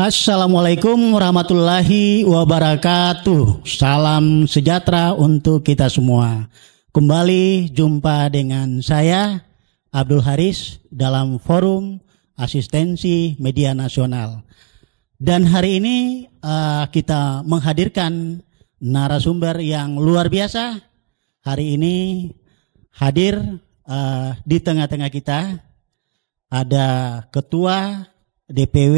Assalamualaikum warahmatullahi wabarakatuh. Salam sejahtera untuk kita semua. Kembali jumpa dengan saya Abdul Haris dalam forum asistensi media nasional. Dan hari ini kita menghadirkan narasumber yang luar biasa. Hari ini hadir di tengah-tengah kita ada Ketua DPW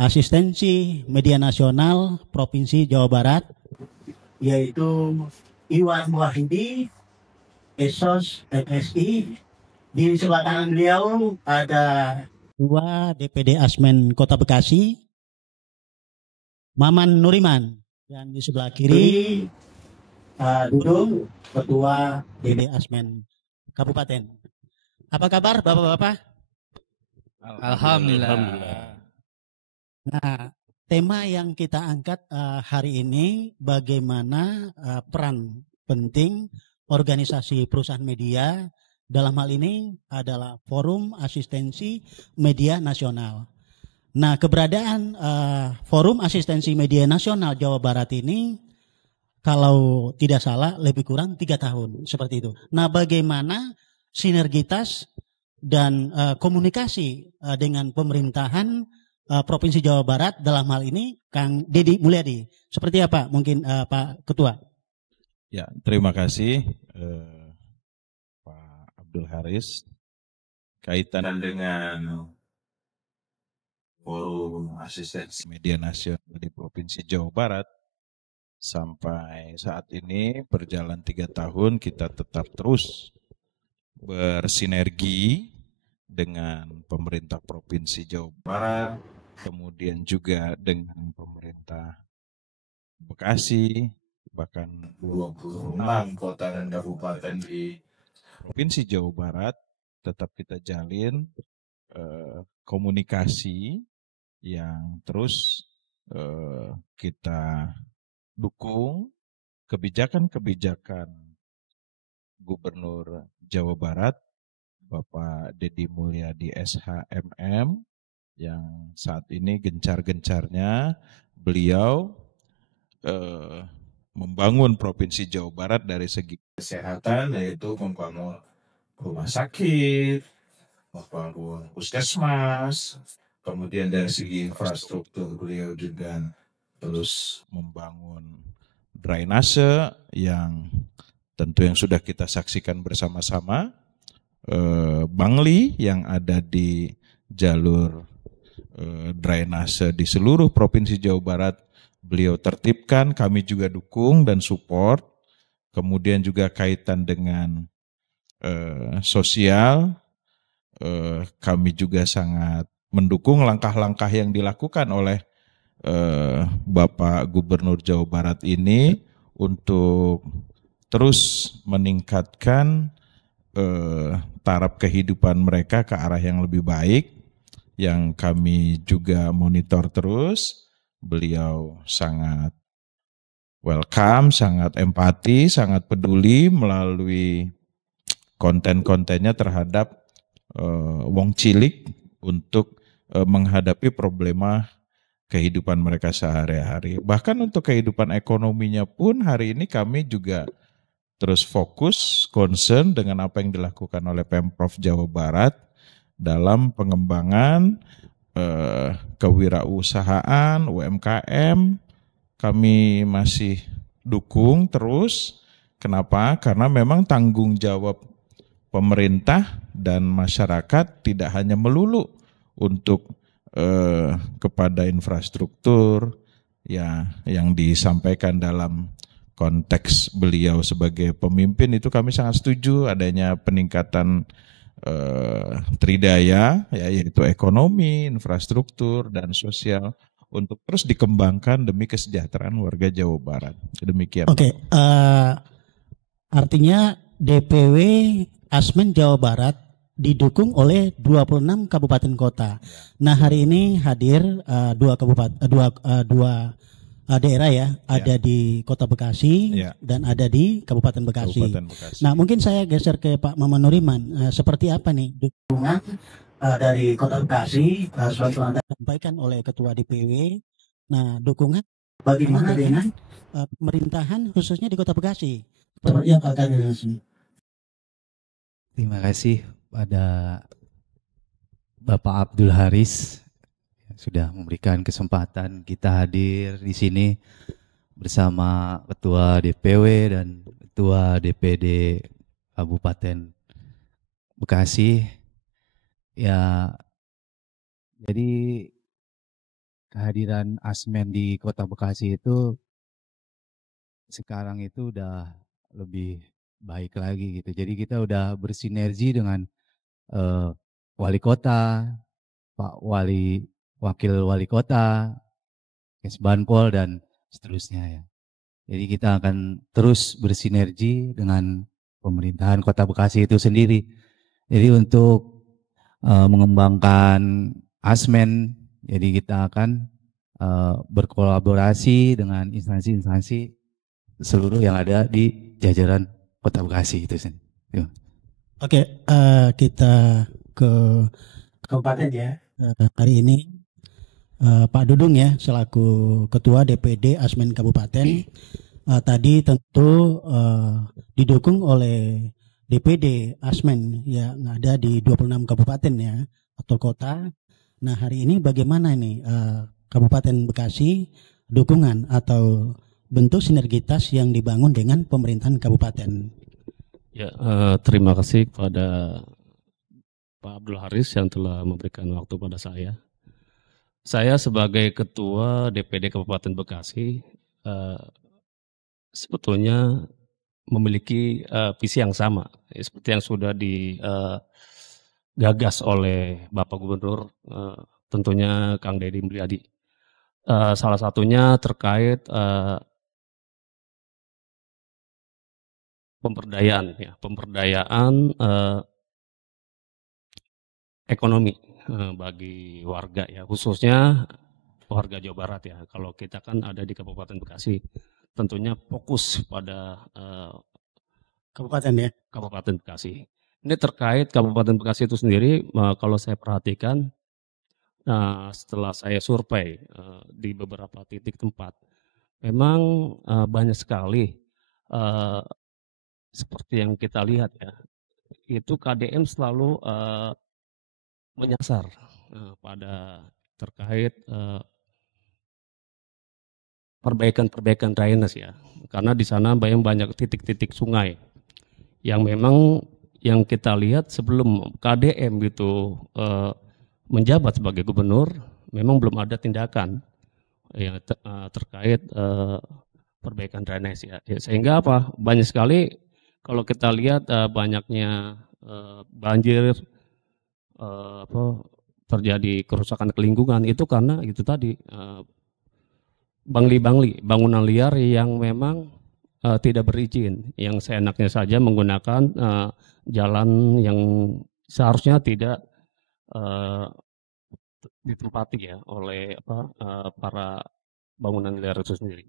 Asistensi Media Nasional Provinsi Jawa Barat, yaitu Iwan Wahidi, Esos MSI. Di sebelah kanan beliau ada Ketua DPD Asmen Kota Bekasi, Maman Nuriman, dan di sebelah kiri duduk Ketua DPD Asmen Kabupaten. Apa kabar Bapak-bapak? Alhamdulillah. Nah, tema yang kita angkat hari ini bagaimana peran penting organisasi perusahaan media, dalam hal ini adalah Forum Asistensi Media Nasional. Nah, keberadaan Forum Asistensi Media Nasional Jawa Barat ini kalau tidak salah lebih kurang 3 tahun seperti itu. Nah, bagaimana sinergitas dan komunikasi dengan pemerintahan Provinsi Jawa Barat dalam hal ini Kang Deddy Mulyadi. Seperti apa mungkin Pak Ketua? Ya, terima kasih Pak Abdul Haris. Kaitan dengan Forum Asistensi Media Nasional di Provinsi Jawa Barat, sampai saat ini berjalan 3 tahun, kita tetap terus bersinergi dengan pemerintah Provinsi Jawa Barat, kemudian juga dengan pemerintah Bekasi, bahkan 26 kota dan kabupaten di Provinsi Jawa Barat, tetap kita jalin komunikasi yang terus kita dukung kebijakan-kebijakan Gubernur Jawa Barat, Bapak Deddy Mulyadi SHMM, yang saat ini gencar-gencarnya beliau membangun Provinsi Jawa Barat dari segi kesehatan, yaitu membangun rumah sakit, membangun puskesmas, kemudian dari segi infrastruktur beliau juga terus membangun drainase yang tentu yang sudah kita saksikan bersama-sama, Bangli yang ada di jalur drainase di seluruh Provinsi Jawa Barat beliau tertibkan, kami juga dukung dan support. Kemudian juga kaitan dengan sosial, kami juga sangat mendukung langkah-langkah yang dilakukan oleh Bapak Gubernur Jawa Barat ini untuk terus meningkatkan taraf kehidupan mereka ke arah yang lebih baik, yang kami juga monitor terus. Beliau sangat welcome, sangat empati, sangat peduli melalui konten-kontennya terhadap wong cilik untuk menghadapi problema kehidupan mereka sehari-hari. Bahkan untuk kehidupan ekonominya pun hari ini kami juga terus fokus, concern dengan apa yang dilakukan oleh Pemprov Jawa Barat dalam pengembangan kewirausahaan, UMKM. Kami masih dukung terus. Kenapa? Karena memang tanggung jawab pemerintah dan masyarakat tidak hanya melulu untuk kepada infrastruktur ya, yang disampaikan dalam konteks beliau sebagai pemimpin, itu kami sangat setuju adanya peningkatan tridaya, ya, yaitu ekonomi, infrastruktur, dan sosial untuk terus dikembangkan demi kesejahteraan warga Jawa Barat. Demikian. Oke, artinya DPW Asmen Jawa Barat didukung oleh 26 kabupaten kota. Nah, hari ini hadir dua daerah ya, ada di Kota Bekasi dan ada di Kabupaten Bekasi. Nah, mungkin saya geser ke Pak Maman Nuriman. Seperti apa nih dukungan dari Kota Bekasi, suatu anda sampaikan oleh Ketua DPW. Nah, dukungan bagaimana dengan pemerintahan khususnya di Kota Bekasi? Seperti apa kalian? Terima kasih pada Bapak Abdul Haris yang sudah memberikan kesempatan kita hadir di sini bersama Ketua DPW dan Ketua DPD Kabupaten Bekasi. Ya, jadi kehadiran Asmen di Kota Bekasi itu sekarang itu udah lebih baik lagi gitu. Jadi kita udah bersinergi dengan wali kota, Pak Wali, Wakil Wali Kota, Kesbanpol dan seterusnya ya. Jadi kita akan terus bersinergi dengan pemerintahan Kota Bekasi itu sendiri. Jadi untuk mengembangkan Asmen, jadi kita akan berkolaborasi dengan instansi-instansi seluruh yang ada di jajaran Kota Bekasi itu sendiri. Oke, kita ke kabupaten ya. Hari ini Pak Dudung ya selaku Ketua DPD Asmen Kabupaten tadi tentu didukung oleh DPD Asmen yang ada di 26 kabupaten ya atau kota. Nah, hari ini bagaimana ini Kabupaten Bekasi dukungan atau bentuk sinergitas yang dibangun dengan pemerintahan kabupaten? Ya, terima kasih kepada Pak Abdul Haris yang telah memberikan waktu pada saya. Saya sebagai Ketua DPD Kabupaten Bekasi sebetulnya memiliki visi yang sama, seperti yang sudah digagas oleh Bapak Gubernur, tentunya Kang Deddy Mulyadi. Salah satunya terkait pemberdayaan ekonomi bagi warga ya, khususnya warga Jawa Barat ya. Kalau kita kan ada di Kabupaten Bekasi, tentunya fokus pada kabupaten ya. Kabupaten Bekasi. Ini terkait Kabupaten Bekasi itu sendiri, kalau saya perhatikan setelah saya survei di beberapa titik tempat, memang banyak sekali seperti yang kita lihat ya, itu KDM selalu menyasar pada terkait perbaikan drainase ya, karena di sana banyak titik-titik sungai yang memang yang kita lihat sebelum KDM itu menjabat sebagai gubernur, memang belum ada tindakan yang terkait perbaikan drainase ya. Sehingga apa? Banyak sekali kalau kita lihat banyaknya banjir, terjadi kerusakan lingkungan itu karena itu tadi bangli-bangli, bangunan liar yang memang tidak berizin, yang seenaknya saja menggunakan jalan yang seharusnya tidak ditempati ya oleh para bangunan liar itu sendiri.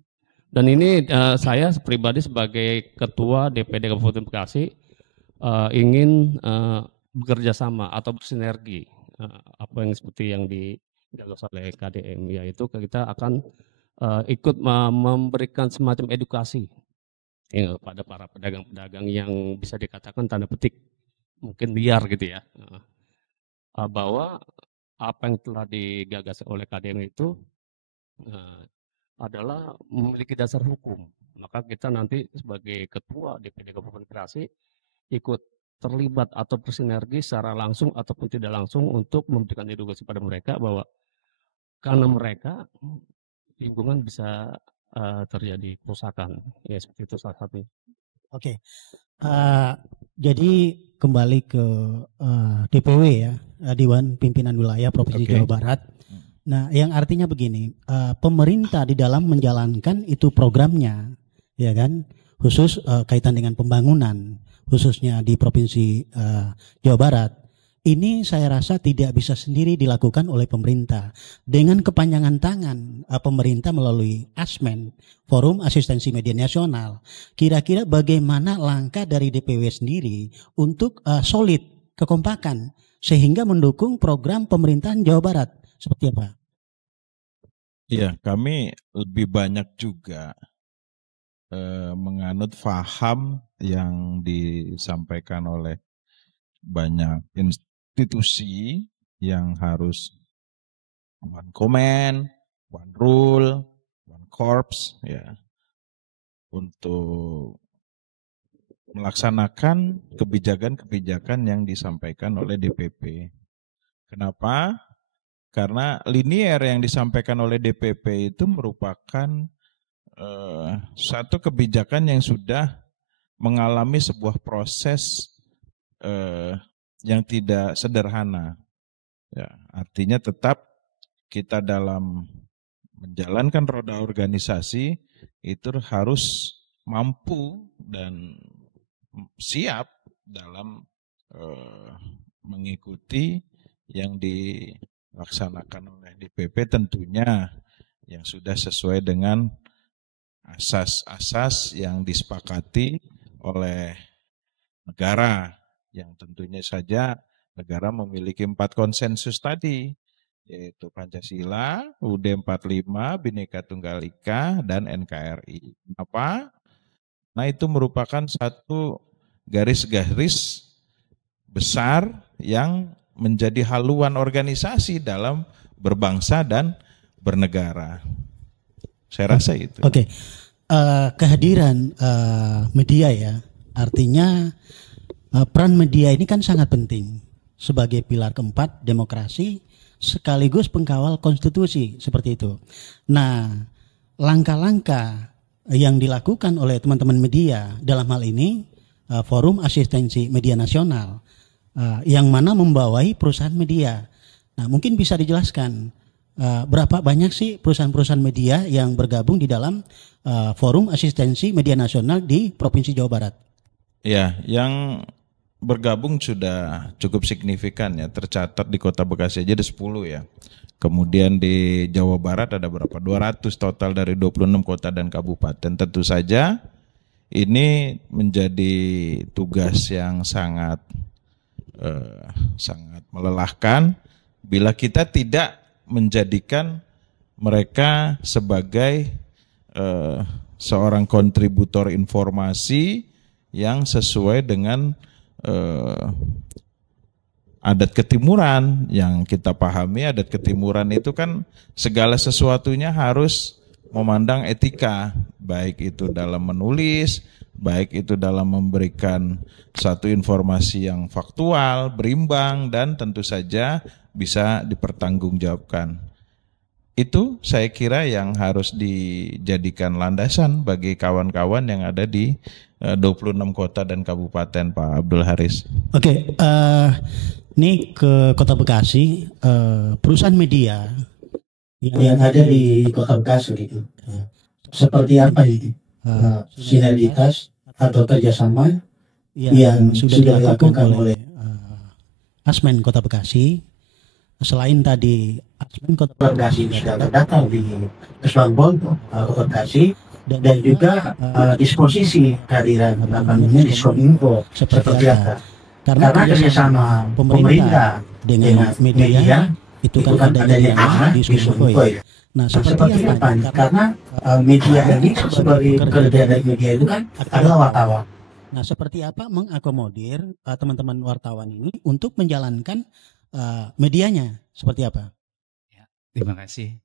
Dan ini saya pribadi sebagai Ketua DPD Kabupaten Bekasi ingin bekerja sama atau bersinergi apa yang seperti yang digagas oleh KDM, yaitu kita akan ikut memberikan semacam edukasi ya, pada para pedagang-pedagang yang bisa dikatakan tanda petik mungkin liar gitu ya, bahwa apa yang telah digagas oleh KDM itu adalah memiliki dasar hukum. Maka kita nanti sebagai Ketua DPD Kabupaten Bekasi ikut terlibat atau bersinergi secara langsung ataupun tidak langsung untuk memberikan edukasi pada mereka bahwa karena mereka lingkungan bisa terjadi kerusakan. Ya seperti itu salah satunya. Oke, jadi kembali ke DPW ya, Dewan Pimpinan Wilayah Provinsi Jawa Barat. Nah, yang artinya begini, pemerintah di dalam menjalankan itu programnya, ya kan, khusus kaitan dengan pembangunan, khususnya di Provinsi Jawa Barat. Ini saya rasa tidak bisa sendiri dilakukan oleh pemerintah. Dengan kepanjangan tangan pemerintah melalui Asmen, Forum Asistensi Media Nasional. Kira-kira bagaimana langkah dari DPW sendiri untuk solid, kekompakan, sehingga mendukung program pemerintahan Jawa Barat. Seperti apa? Iya, kami lebih banyak juga menganut faham yang disampaikan oleh banyak institusi yang harus one command, one rule, one corps, ya, untuk melaksanakan kebijakan-kebijakan yang disampaikan oleh DPP. Kenapa? Karena linier yang disampaikan oleh DPP itu merupakan satu kebijakan yang sudah mengalami sebuah proses yang tidak sederhana. Ya, artinya tetap kita dalam menjalankan roda organisasi itu harus mampu dan siap dalam mengikuti yang dilaksanakan oleh DPP, tentunya yang sudah sesuai dengan asas-asas yang disepakati oleh negara, yang tentunya saja negara memiliki 4 konsensus tadi, yaitu Pancasila, UUD 45, Bhinneka Tunggal Ika, dan NKRI. Apa? Nah, itu merupakan satu garis-garis besar yang menjadi haluan organisasi dalam berbangsa dan bernegara. Saya rasa itu. Oke. Kehadiran media ya, artinya peran media ini kan sangat penting sebagai pilar keempat demokrasi sekaligus pengkawal konstitusi, seperti itu. Nah, langkah-langkah yang dilakukan oleh teman-teman media dalam hal ini Forum Asistensi Media Nasional yang mana membawahi perusahaan media. Nah, mungkin bisa dijelaskan berapa banyak sih perusahaan-perusahaan media yang bergabung di dalam Forum Asistensi Media Nasional di Provinsi Jawa Barat? Ya, yang bergabung sudah cukup signifikan ya, tercatat di Kota Bekasi aja ada 10 ya. Kemudian di Jawa Barat ada berapa? 200 total dari 26 kota dan kabupaten. Tentu saja ini menjadi tugas yang sangat melelahkan bila kita tidak menjadikan mereka sebagai seorang kontributor informasi yang sesuai dengan adat ketimuran. Yang kita pahami, adat ketimuran itu kan segala sesuatunya harus memandang etika, baik itu dalam menulis, baik itu dalam memberikan satu informasi yang faktual, berimbang, dan tentu saja bisa dipertanggungjawabkan. Itu saya kira yang harus dijadikan landasan bagi kawan-kawan yang ada di 26 kota dan kabupaten, Pak Abdul Haris. Oke, ini ke Kota Bekasi, perusahaan media yang ada di Kota Bekasi gitu. Seperti apa ini? Sinergitas atau kerjasama yang sudah dilakukan oleh Asmen Kota Bekasi. Selain tadi Asmen Kota Bekasi sudah terdaftar di Kesbangpol Kota Bekasi, dan juga disposisi kehadiran Diskominfo seperti apa? Karena kerjasama pemerintah dengan media itu kan ada yang Diskominfo ya. Nah, seperti apa? Karena media ini sebagai kerja dari media itu kan adalah wartawan. Nah, seperti apa mengakomodir teman-teman wartawan ini untuk menjalankan medianya, seperti apa? Ya, terima kasih.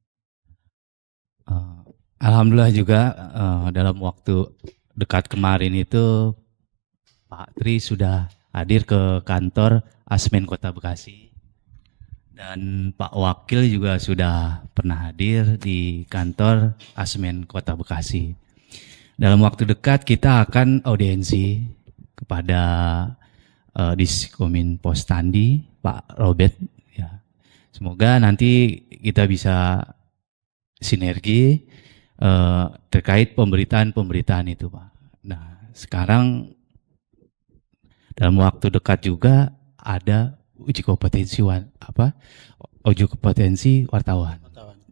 Alhamdulillah juga dalam waktu dekat kemarin itu Pak Tri sudah hadir ke kantor Asmen Kota Bekasi, dan Pak Wakil juga sudah pernah hadir di kantor Asmen Kota Bekasi. Dalam waktu dekat kita akan audiensi kepada Diskominfo Standi, Pak Robert. Ya. Semoga nanti kita bisa sinergi terkait pemberitaan itu, Pak. Nah, sekarang dalam waktu dekat juga ada uji kompetensi wartawan.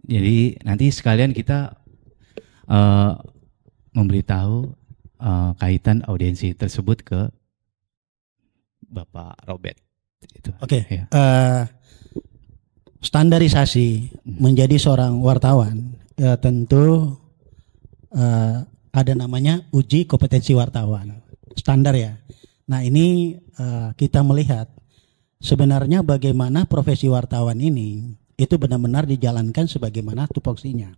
Jadi nanti sekalian kita memberitahu kaitan audiensi tersebut ke Bapak Robert. Itu. Oke. Ya. Standarisasi menjadi seorang wartawan tentu ada namanya uji kompetensi wartawan. Standar ya. Nah, ini kita melihat sebenarnya bagaimana profesi wartawan ini itu benar-benar dijalankan sebagaimana tupoksinya.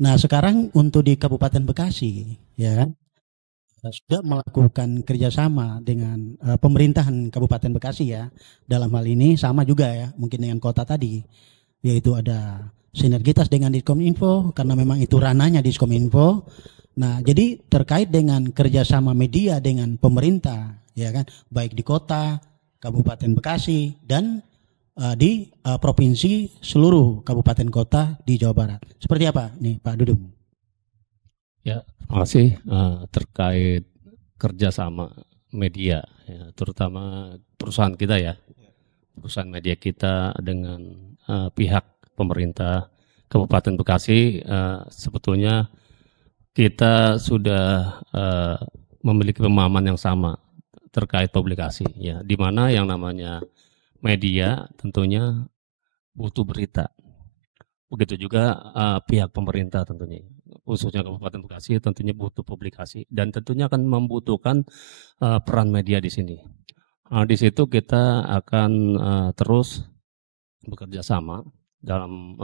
Nah, sekarang untuk di Kabupaten Bekasi ya kan, sudah melakukan kerjasama dengan pemerintahan Kabupaten Bekasi ya. Dalam hal ini sama juga ya, mungkin dengan kota tadi, yaitu ada sinergitas dengan Diskominfo karena memang itu ranahnya Diskominfo. Nah, jadi terkait dengan kerjasama media dengan pemerintah, ya kan, baik di kota, Kabupaten Bekasi dan di provinsi seluruh kabupaten kota di Jawa Barat. Seperti apa nih Pak Dudung? Ya, terima kasih. Terkait kerjasama media, ya, terutama perusahaan kita ya, perusahaan media kita dengan pihak pemerintah Kabupaten Bekasi, sebetulnya kita sudah memiliki pemahaman yang sama terkait publikasi, ya, di mana yang namanya media tentunya butuh berita. Begitu juga pihak pemerintah tentunya, khususnya Kabupaten Bekasi tentunya butuh publikasi dan tentunya akan membutuhkan peran media di sini. Di situ kita akan terus bekerja sama dalam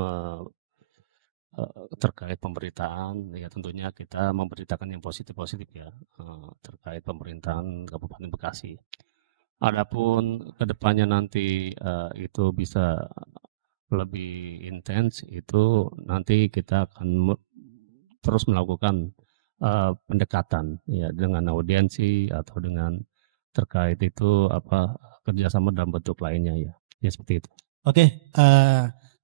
terkait pemberitaan, ya tentunya kita memberitakan yang positif-positif ya terkait pemerintahan Kabupaten Bekasi. Adapun kedepannya nanti itu bisa lebih intens, itu nanti kita akan terus melakukan pendekatan ya dengan audiensi atau dengan terkait itu kerjasama dalam bentuk lainnya ya seperti itu. Oke,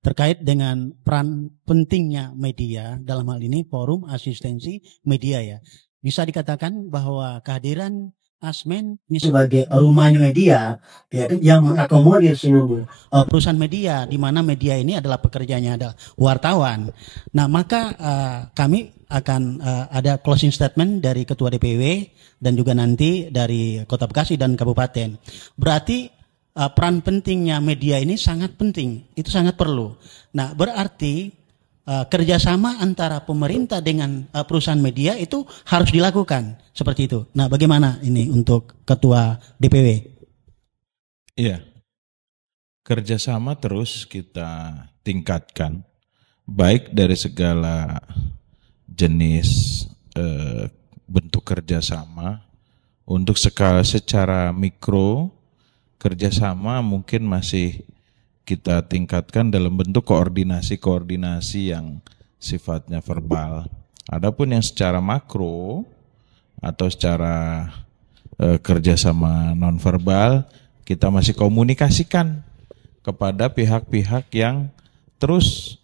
terkait dengan peran pentingnya media dalam hal ini forum asistensi media ya, bisa dikatakan bahwa kehadiran Asmen ini sebagai rumahnya media ya, yang mengakomodir seluruh perusahaan media, di mana media ini adalah pekerjaannya adalah wartawan. Nah, maka kami akan ada closing statement dari Ketua DPW dan juga nanti dari Kota Bekasi dan Kabupaten. Berarti peran pentingnya media ini sangat penting, itu sangat perlu. Nah, berarti kerjasama antara pemerintah dengan perusahaan media itu harus dilakukan seperti itu. Nah, bagaimana ini untuk Ketua DPW? Iya, kerjasama terus kita tingkatkan, baik dari segala jenis bentuk kerjasama. Untuk secara mikro, kerjasama mungkin masih kita tingkatkan dalam bentuk koordinasi yang sifatnya verbal. Adapun yang secara makro atau secara kerjasama nonverbal, kita masih komunikasikan kepada pihak-pihak yang terus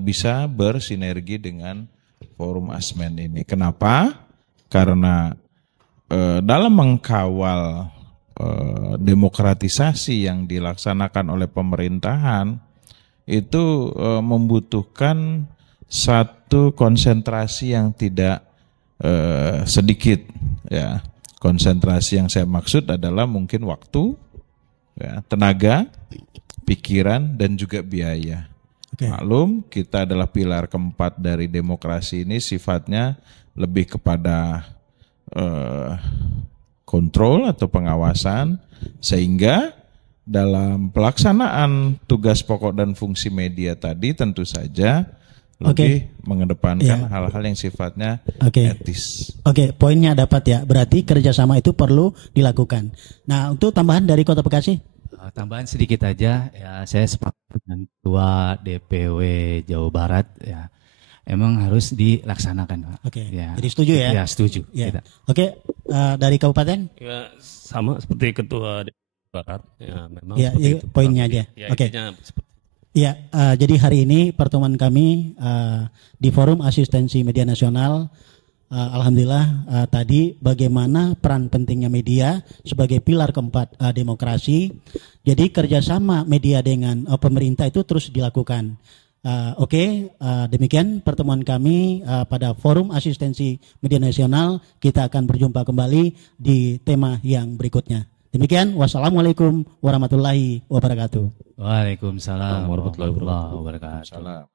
bisa bersinergi dengan forum Asmen ini. Kenapa? Karena dalam mengkawal demokratisasi yang dilaksanakan oleh pemerintahan itu membutuhkan satu konsentrasi yang tidak sedikit ya. Konsentrasi yang saya maksud adalah mungkin waktu, ya, tenaga, pikiran dan juga biaya. Maklum, kita adalah pilar keempat dari demokrasi ini, sifatnya lebih kepada kontrol atau pengawasan, sehingga dalam pelaksanaan tugas pokok dan fungsi media tadi tentu saja lebih mengedepankan hal-hal yang sifatnya etis. Oke, poinnya dapat ya. Berarti kerjasama itu perlu dilakukan. Nah, untuk tambahan dari Kota Bekasi? Tambahan sedikit aja ya, saya sepakat dengan Ketua DPW Jawa Barat ya. Emang harus dilaksanakan, Pak. Oke. Ya. Jadi setuju ya? Ya, setuju. Ya. Oke, dari Kabupaten? Ya, sama seperti Ketua Barat. Ya, memang. Ya, poinnya aja. Ya, oke. Ya, jadi hari ini pertemuan kami di Forum Asistensi Media Nasional, alhamdulillah tadi bagaimana peran pentingnya media sebagai pilar keempat demokrasi. Jadi kerjasama media dengan pemerintah itu terus dilakukan. Demikian pertemuan kami pada Forum Asistensi Media Nasional. Kita akan berjumpa kembali di tema yang berikutnya. Demikian, wassalamualaikum warahmatullahi wabarakatuh. Waalaikumsalam warahmatullahi wabarakatuh. Salam.